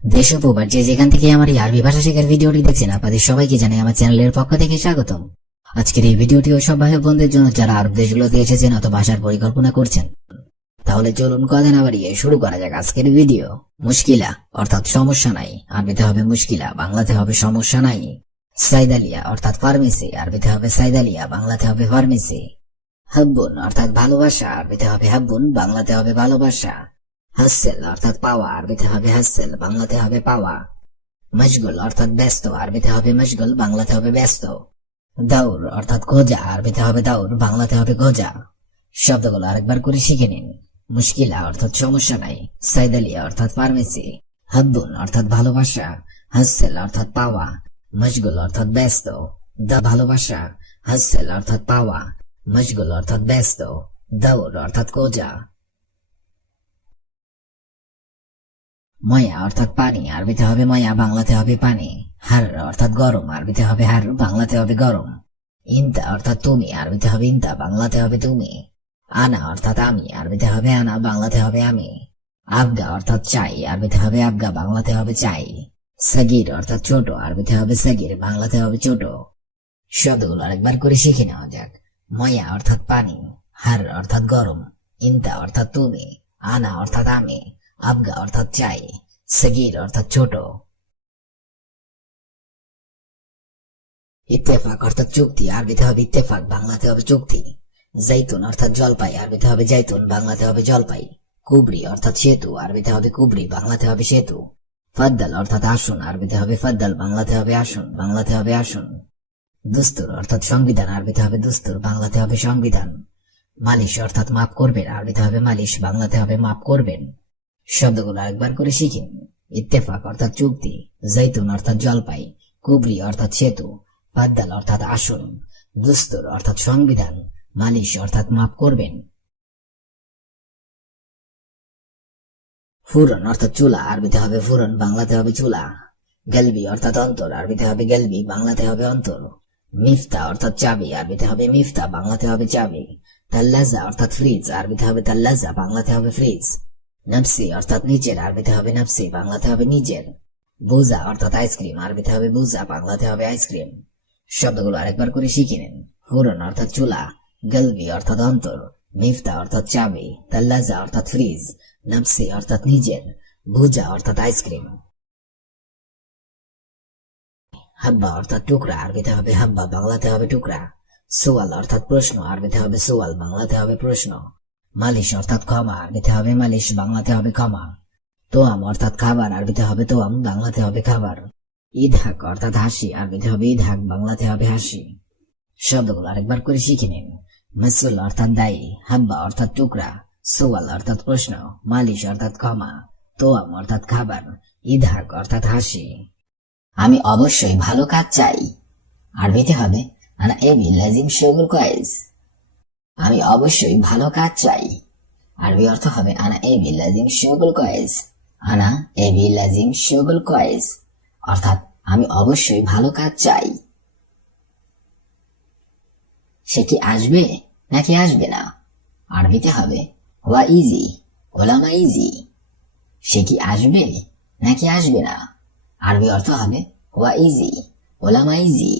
দেশ ও প্রবাস যে যেখান থেকে আমার এই আরবি ভাষা শেখার ভিডিওটি দেখছেন, আপনাদের সবাইকে জানাই আমার চ্যানেলের পক্ষ থেকে স্বাগতম। আজকের এই ভিডিওটি ওই সব ভাই বোনদের জন্য যারা আরব দেশগুলোতে এসেছেন অথবা আসার পরিকল্পনা করছেন। তাহলে চলুন কথা না বাড়িয়ে শুরু করা যাক আজকের ভিডিও। মুশকিলা অর্থাৎ সমস্যা নাই, আরবিতে হবে মুশকিলা, বাংলাতে হবে সমস্যা নাই। সাইদালিয়া অর্থাৎ ফার্মেসি, আরবিতে হবে সাইদালিয়া, বাংলাতে হবে ফার্মেসি। হাব্বুন অর্থাৎ ভালোবাসা, আরবিতে হবে হাব্বুন, বাংলাতে হবে ভালোবাসা। হাসেল অর্থাৎ পাওয়া, আরবিতে হবে হাসেল, বাংলাতে হবে পাওয়া। মশগুল অর্থাৎ ব্যস্ত, আরবিতে হবে মশগুল, বাংলাতে হবে ব্যস্ত। দাউর অর্থাৎ খোঁজা, আরবিতে হবে দাউর, বাংলাতে হবে খোঁজা। শব্দগুলো আরেকবার করে শিখে নিন। মুশকিলা অর্থাৎ সমস্যা নাই, সাইদালিয়া অর্থাৎ ফার্মেসি, হাব্বুন অর্থাৎ ভালোবাসা, হাসেল অর্থাৎ পাওয়া, মশগুল অর্থাৎ ব্যস্ত। দা ভালোবাসা, হাসেল অর্থাৎ পাওয়া, মশগুল অর্থাৎ ব্যস্ত, দাউর অর্থাৎ খোঁজা। ময়া অর্থাৎ পানি, আরবিতে হবে ময়া, বাংলাতে হবে পানি। হার অর্থাৎ গরম, আরবিতে হবে হার, বাংলাতে হবে গরম। ইনতা অর্থাৎ তুমি, আরবিতে হবে ইনতা, বাংলাতে হবে তুমি। আনা অর্থাৎ আমি, আরবিতে হবে আনা, বাংলাতে হবে আমি। আবগা অর্থাৎ চাই, আরবিতে হবে আবগা, বাংলাতে হবে চাই। সাগির অর্থাৎ ছোট, আরবিতে হবে সাগির, বাংলাতে হবে ছোট। শব্দগুলো আরেকবার করে শিখে নেওয়া যাক। ময়া অর্থাৎ পানি, হার অর্থাৎ গরম, ইনতা অর্থাৎ তুমি, আনা অর্থাৎ আমি, আবগা অর্থাৎ চাই, সাগির অর্থাৎ ছোট। ইত্তেফাক অর্থাৎ চুক্তি, আরবিতে হবে ইত্তেফাক, বাংলাতে হবে চুক্তি। জাইতুন অর্থাৎ জলপাই, আরবিতে হবে জাইতুন, বাংলাতে হবে জলপাই। কুবরি অর্থাৎ সেতু, আরবিতে হবে কুবরি, বাংলাতে হবে সেতু। ফাদ্দাল অর্থাৎ আসন, আরবিতে হবে ফাদ্দাল, বাংলাতে হবে আসন, বাংলাতে হবে আসন। দুস্তুর অর্থাৎ সংবিধান, আরবিতে হবে দুস্তুর, বাংলাতে হবে সংবিধান। মালিশ অর্থাৎ মাফ করবেন, আরবিতে হবে মালিশ, বাংলাতে হবে মাফ করবেন। শব্দগুলো আরেকবার করে শিখেন। ইত্তেফাক অর্থাৎ চুক্তি, জাইতুন অর্থাৎ জলপাই, কুবরি অর্থাৎ সেতু, ফাদ্দাল অর্থাৎ আসন, দুস্তুর অর্থাৎ সংবিধান, মালিশ অর্থাৎ মাফ করবেন। ফুরন অর্থাৎ চুলা, আরবিতে হবে ফুরন, বাংলাতে হবে চুলা। গেলবি অর্থাৎ অন্তর, আরবিতে হবে গেলবি, বাংলাতে হবে অন্তর। মিফতা অর্থাৎ চাবি, আরবিতে হবে মিফতা, বাংলাতে হবে চাবি। তাল্লাজা অর্থাৎ ফ্রিজ, আরবিতে হবে তাল্লাজা, বাংলাতে হবে ফ্রিজ। নফসি অর্থাৎ নিচের, আরবিতে হবে নফসি, বাংলাতে হবে নিজের। বুজা অর্থাৎ আইসক্রিম, আরবিতে হবে বুজা, বাংলাতে হবে আইসক্রিম। শব্দগুলো আরেকবার করে শিখে নিন। ফুরন অর্থাৎ চুলা, গলবি অর্থাৎ অন্তর, মিফতা অর্থাৎ চাবি, তাল্লাজা অর্থাৎ ফ্রিজ, নফসি অর্থাৎ নিজের, বুজা অর্থাৎ আইসক্রিম। হাব্বা অর্থাৎ টুকরা, আরবিতে হবে হাব্বা, বাংলাতে হবে টুকরা। সোয়াল অর্থাৎ প্রশ্ন, আরবিতে হবে সোয়াল, বাংলাতে হবে প্রশ্ন। মালিশ অর্থাৎ ক্ষমা, আরবিতে হবে মালিশ, বাংলাতে হবে ক্ষমা। তোয়াম অর্থাৎ খাবার, আরবিতে হবে তোয়াম, বাংলাতে হবে খাবার। ইদহাক অর্থাৎ হাসি, আরবিতে হবে ইদহাক, বাংলাতে হবে হাসি। শব্দগুলো আরেকবার করে শিখে নিন। মাসুল অর্থাৎ দায়ী, হাব্বা অর্থাৎ টুকরা, সোয়াল অর্থাৎ প্রশ্ন, মালিশ অর্থাৎ ক্ষমা, তোয়াম অর্থাৎ খাবার, ইদহাক অর্থাৎ হাসি। আমি অবশ্যই ভালো কাজ চাই, আরবিতে হবে আনা এবি লাজিম শুগুল কয়েস। আমি অবশ্যই ভালো কাজ চাই, আরবি অর্থ হবে আনা এবি লাজিম শুগুল কয়েস। আনা এবি লাজিম শুগুল কয়েস অর্থাৎ আমি অবশ্যই ভালো কাজ চাই। সে কি আসবে নাকি আসবে না, আরবিতে হবে ওয়া ইজি ওলামা ইজি। সে কি আসবে নাকি আসবে না, আরবি অর্থ হবে ওয়া ইজি ওলামা ইজি।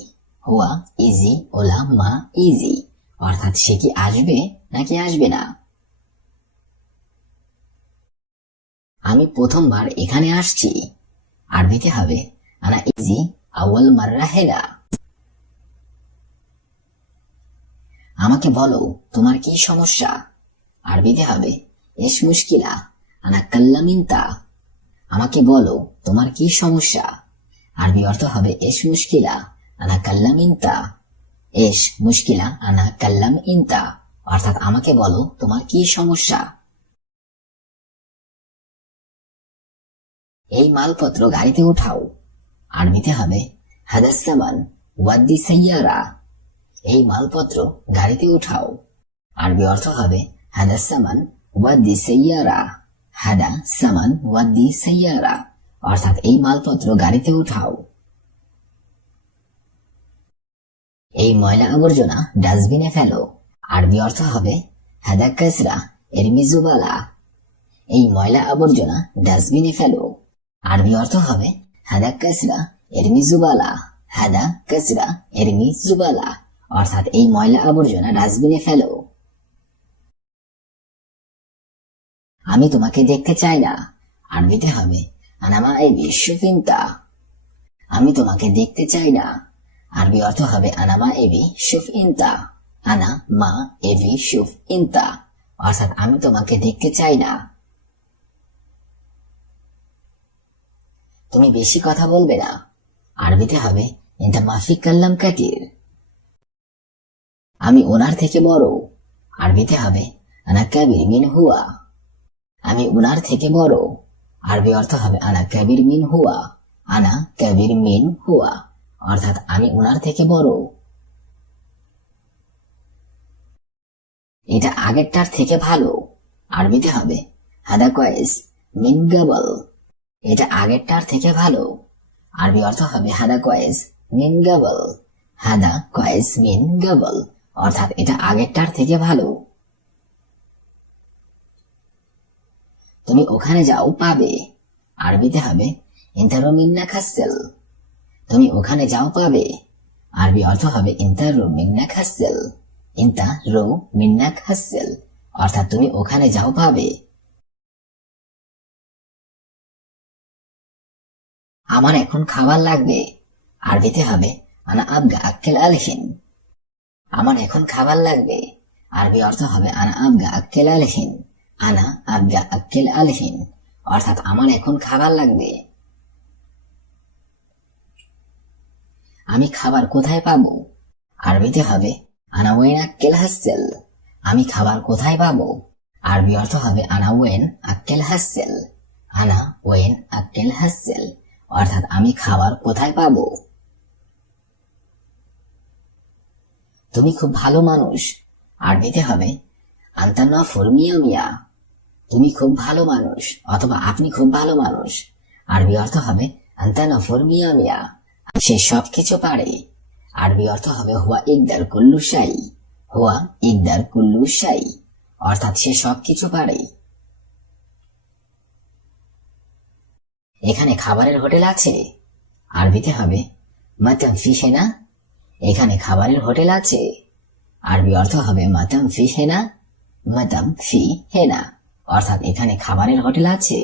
ওয়া ইজি ওলামা ইজি অর্থাৎ সে কি আসবে নাকি আসবে না। আমি প্রথমবার এখানে আসছি, আরবিতে হবে আনা ইজি আউয়াল মাররা হেনা। আমাকে বলো তোমার কি সমস্যা, আরবিতে হবে এস মুশকিলা আনা কাল্লামিনতা। আমাকে বলো তোমার কি সমস্যা, আরবি অর্থ হবে এস মুশকিলা আনা কাল্লামিনতা। এস মুশকিলা আনা কাল্লাম ইনতা অর্থাৎ আমাকে বলো তোমার কি সমস্যা। এই মালপত্র গাড়িতে উঠাও, আরবিতে হবে হাদাস সামান ওয়াদ্দি সাইয়ারা। এই মালপত্র গাড়িতে উঠাও, আরবি অর্থ হবে হাদা সামান ওয়াদ্দি সাইয়ারা। হাদা সামান ওয়াদ্দি সাইয়ারা অর্থাৎ এই মালপত্র গাড়িতে উঠাও। এই ময়লা আবর্জনা ডাস্টবিনে ফেলো, আরবি অর্থ হবে হাদা কাসরা এরমি জুবালা। এই ময়লা আবর্জনা ডাস্টবিনে ফেলো, আরবি অর্থ হবে হাদা কাসরা এরমি জুবালা, হাদা কাসরা এরমি জুবালা, অর্থাৎ এই ময়লা আবর্জনা ডাস্টবিনে ফেলো। আমি তোমাকে দেখতে চাই না, আরবিতে হবে আনামা এবি শুফ ইনতা। আমি তোমাকে দেখতে চাই না, আরবি অর্থ হবে আনামা এবি শুফ ইনতা। আনা মা এবি শুফ ইনতা, অর্থাৎ আমি তোমাকে দেখতে চাই না। তুমি বেশি কথা বলবে না, আরবিতে হবে ইনতা মাফি কাল্লাম কাতির। আমি ওনার থেকে বড়, আরবিতে হবে আনা কাবির মিন হুয়া। আমি ওনার থেকে বড়, আরবি অর্থ হবে আনা কাবির মিন হুয়া। আনা কাবির মিন হুয়া, অর্থাৎ আমি ওনার থেকে বড়। এটা আগেরটার থেকে ভালো, আরবিতে হবে হাদা কয়েস মিন গাবল। এটা আগেরটার থেকে ভালো, আরবি অর্থ হবে হাদা কয়েস মিন গাবল। হাদা কয়েস মিন গাবল, অর্থাৎ এটা আগেরটার থেকে ভালো। তুমি ওখানে যাও পাবে, আরবিতে হবে ইন্তারো মিন্না খাসেল। তুমি ওখানে যাও পাবে, আরবি অর্থ হবে ইন্তারো মিন্না খাসেল। ইন্তা রো মিন্না খাসেল, অর্থাৎ তুমি ওখানে যাও পাবে। আমার এখন খাবার লাগবে, আরবিতে হবে আনা আবগা আক্কেল আলহিন। আমার এখন খাবার লাগবে, আরবি অর্থ হবে আনা আবগা আক্কেল আলহিন। আনা আবগা আক্কেল আলহিন, অর্থাৎ আমার এখন খাবার লাগবে। আমি খাবার কোথায় পাবো, আরবিতে হবে আনা ওয়েন আক্কেল হাসেল। আমি খাবার কোথায় পাবো, আরবি অর্থ হবে আনা ওয়েন আক্কেল হাসেল। আনা ওয়েন আক্কেল হাসেল, অর্থাৎ আমি খাবার কোথায় পাবো। তুমি খুব ভালো মানুষ, আরবিতে হবে আন্তা নফর মিয়া মিয়া। তুমি খুব ভালো মানুষ অথবা আপনি খুব ভালো মানুষ, আরবি অর্থ হবে আন্তা নফর মিয়া মিয়া। সে সবকিছু পারে, আরবি অর্থ হবে হুয়া ইকদার কুল্লু শাই। হুয়া ইকদার কুল্লু শাই, অর্থাৎ সে সবকিছু পারে। এখানে খাবারের হোটেল আছে, আরবিতে হবে মাতাম ফি হেনা। এখানে খাবারের হোটেল আছে, আরবি অর্থ হবে মাতাম ফি হেনা। মাতাম ফি হেনা, অর্থাৎ এখানে খাবারের হোটেল আছে।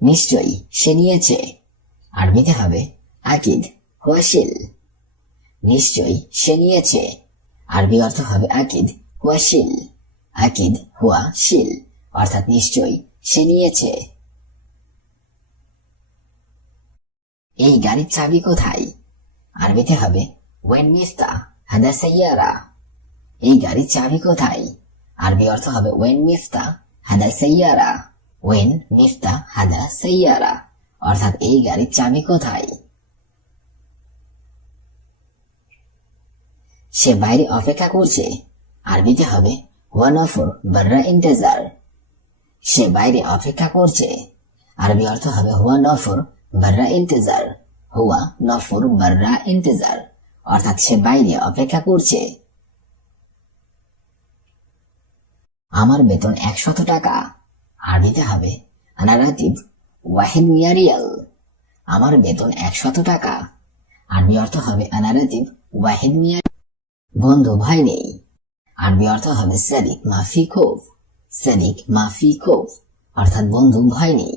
নিশ্চয়ই সে নিয়েছে, আরবিতে হবে আকিদ হুয়াশিল। নিশ্চয়ই সে নিয়েছে, আরবি অর্থ হবে আকিদ হুয়াশিল। আকিদ হুয়াশিল, অর্থাৎ নিশ্চয়ই সে নিয়েছে। এই গাড়ির চাবি কোথায়, আরবিতে হবে ওয়েন মিফতা হাদা সাইয়ারা। এই গাড়ির চাবি কোথায়, আরবি অর্থ হবে ওয়েন মিফতা হাদা সাইয়ারা। ওয়েন মিফতা হাদা সাইয়ারা, অর্থাৎ এই গাড়ির চাবি কোথায়। সে বাইরে অপেক্ষা করছে, আরবিতে হবে হুয়া নফর বাররা ইন্তেজার। সে বাইরে অপেক্ষা করছে, আরবি অর্থ হবে হুয়া নফর বাররা ইন্তেজার। হুয়া নফর বাররা ইন্তেজার, অর্থাৎ সে বাইরে অপেক্ষা করছে। আমার বেতন 100 টাকা, আরবিতে হবে আনা রাতিব ওয়াহিদ মিয়া রিয়াল। আমার বেতন 100 টাকা, আরবি অর্থ হবে আনা রাতিব ওয়াহিদ মিয়া। বন্ধু ভয় নেই, আরবি অর্থ হবে সাদিক মাফি খোফ। সাদিক মাফি খোফ, অর্থাৎ বন্ধু ভয় নেই।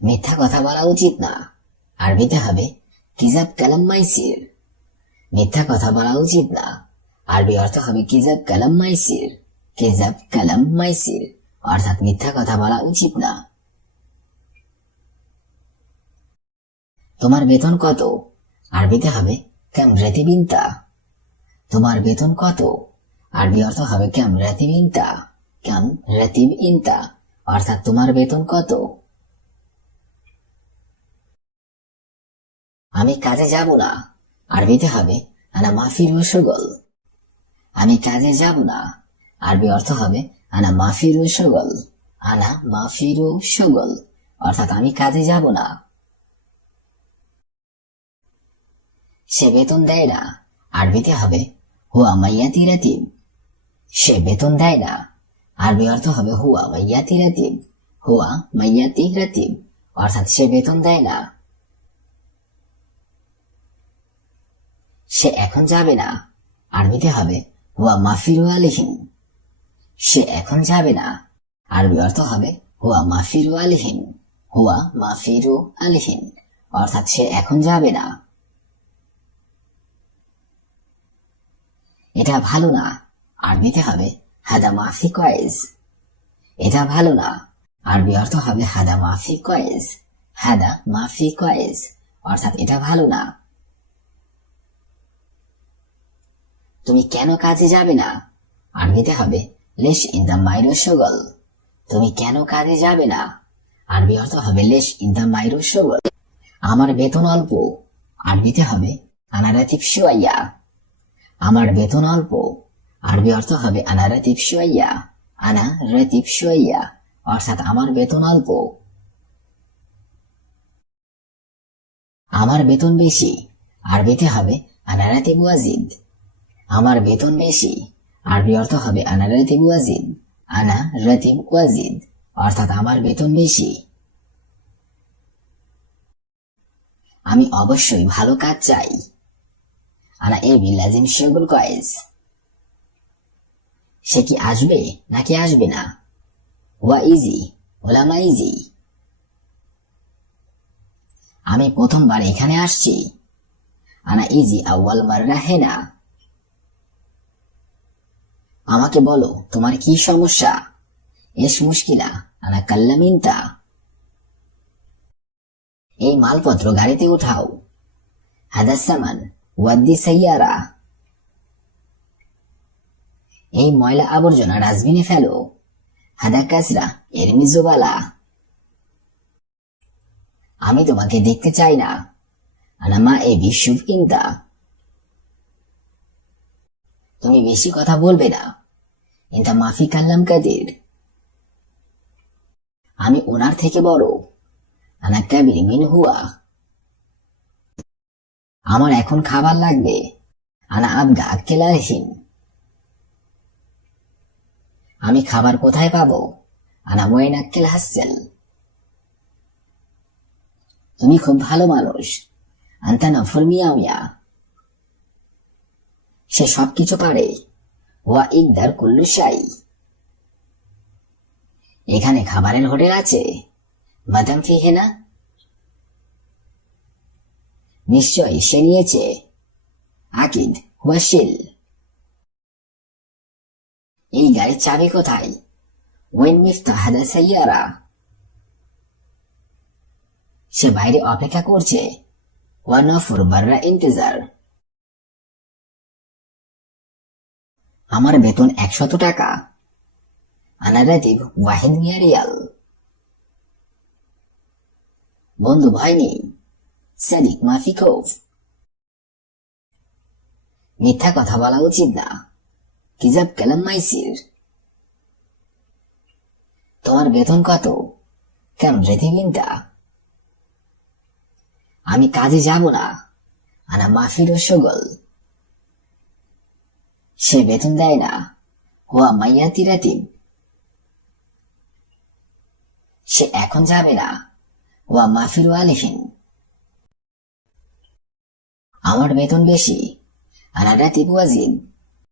মিথ্যা কথা বলা উচিত না, আরবিতে হবে কিজাব কালাম মাইসির। মিথ্যা কথা বলা উচিত না, আরবি অর্থ হবে কিজাব কালাম মাইসির। কিজাব কালাম মাইসির, অর্থাৎ মিথ্যা কথা বলা উচিত না। তোমার বেতন কত, আরবিতে হবে কাম রাতিব ইনতা। তোমার বেতন কত, আরবি অর্থ হবে কাম রাতিব ইনতা। কাম রাতিব ইনতা, অর্থাৎ তোমার বেতন কত। আমি কাজে যাব না, আরবিতে হবে আনা মাফির শগল। আমি কাজে যাব না, আরবি অর্থ হবে আনা মাফির শগল। আনা মাফির শগল, অর্থাৎ আমি কাজে যাব না। সে বেতন দেয় না, আরবিতে হবে হুয়া মাইয়াতি রাতিব। সে বেতন দেয় না, আরবি অর্থ হবে হুয়া মাইয়াতি রাতিব, হুয়া মাইয়াতি রাতিব, অর্থাৎ সে বেতন দেয় না। সে এখন যাবে না, আরবিতে হবে হুয়া মাফিরু আলিহিন। সে এখন যাবে না, আরবি অর্থ হবে হুয়া মাফিরু আলিহিন, হুয়া মাফিরু আলিহিন, অর্থাৎ সে এখন যাবে না। এটা ভালো না, আরবিতে হবে হাদা মাফি কয়েজ। এটা ভালো না, আরবি অর্থ হবে হাদা মাফি কয়েজ, হাদা মাফি কয়েজ, অর্থাৎ এটা ভালো না। তুমি কেন কাজে যাবে না, আরবিতে হবে লেশ ইন দা মাইরো শগল। তুমি কেন কাজে যাবে না, আরবি অর্থ হবে লেশ ইন দা মাইরো শগল। আমার বেতন অল্প, আরবিতে হবে আনা রাতিব শুয়াইয়া। আমার বেতন অল্প, আরবি অর্থ হবে আনা রাতিব শুয়াইয়া, আনা রাতিব শুয়াইয়া, অর্থাৎ আমার বেতন অল্প। আমার বেতন বেশি, আরবিতে হবে আনা রাতিব ওয়াজিদ। আমার বেতন বেশি, আরবি অর্থ হবে আনা রাতিব ওয়াজিদ, আনা রাতিব ওয়াজিদ, অর্থাৎ আমার বেতন বেশি। আমি অবশ্যই ভালো কাজ চাই, আনা এবি লাজিম শুগুল কয়েজ। সে কি আসবে নাকি আসবে না, ওয়া ইজি ওলামা ইজি। আমি প্রথমবার এখানে আসছি, আনা ইজি আউয়াল মাররা হেনা। আমাকে বলো তোমার কি সমস্যা, এস মুশকিলা আনা কাল্লামিনতা। এই মালপত্র গাড়িতে উঠাও, হাদা সামান ওয়াদ্দি সাইয়ারা। এই ময়লা আবর্জনা ডাস্টবিনে ফেলো, হাদা কাজরা এর মিজোবালা। আমি তোমাকে দেখতে চাই না, আনা মা এ বিশুভ ইন্তা। তুমি বেশি কথা বলবে না, ইন্তা মাফি কাল্লাম কাদির। আমি ওনার থেকে বড়, আনা কাবির মিন হুয়া। আমার এখন খাবার লাগবে, আনা আবগা আক্কেলারহীন। আমি খাবার কোথায় পাবো, আনা ওয়াইন আক্কেল হাসেল। তুমি খুব ভালো মানুষ, আন্তা নফর মিয়া মিয়া। সে সবকিছু পারে, ওয়া ইকদার কুল্লু শাই। এখানে খাবারের হোটেল আছে, মাদাম ফিহেনা। নিশ্চয়ই সে নিয়েছে, আকিদ ওয়াশিল। এই গাড়ির চাবি কোথায়, ওয়েন মিফতাহ হাদা সাইয়ারা। সে বাইরে অপেক্ষা করছে, ওয়া নফর বাররা ইন্তজার। আমার বেতন 100 টাকা, আনা রাতিব ওয়াহিদ মিয়া রিয়াল। বন্ধু ভয় নেই, সাদিক মাফি খৌফ। মিথ্যা কথা বলা উচিত না, কিজাব কালাম মাইসির। তোমার বেতন কত, কেমন রেথিবিনটা। আমি কাজে যাব না, আনা মাফির শগল। সে বেতন দেয় না, হুয়া মাইয়াতি রাতিব। সে এখন যাবে না, হুয়া মাফির আলিহিন। আমার বেতন বেশি, আনা রাতিব ওয়াজিদ।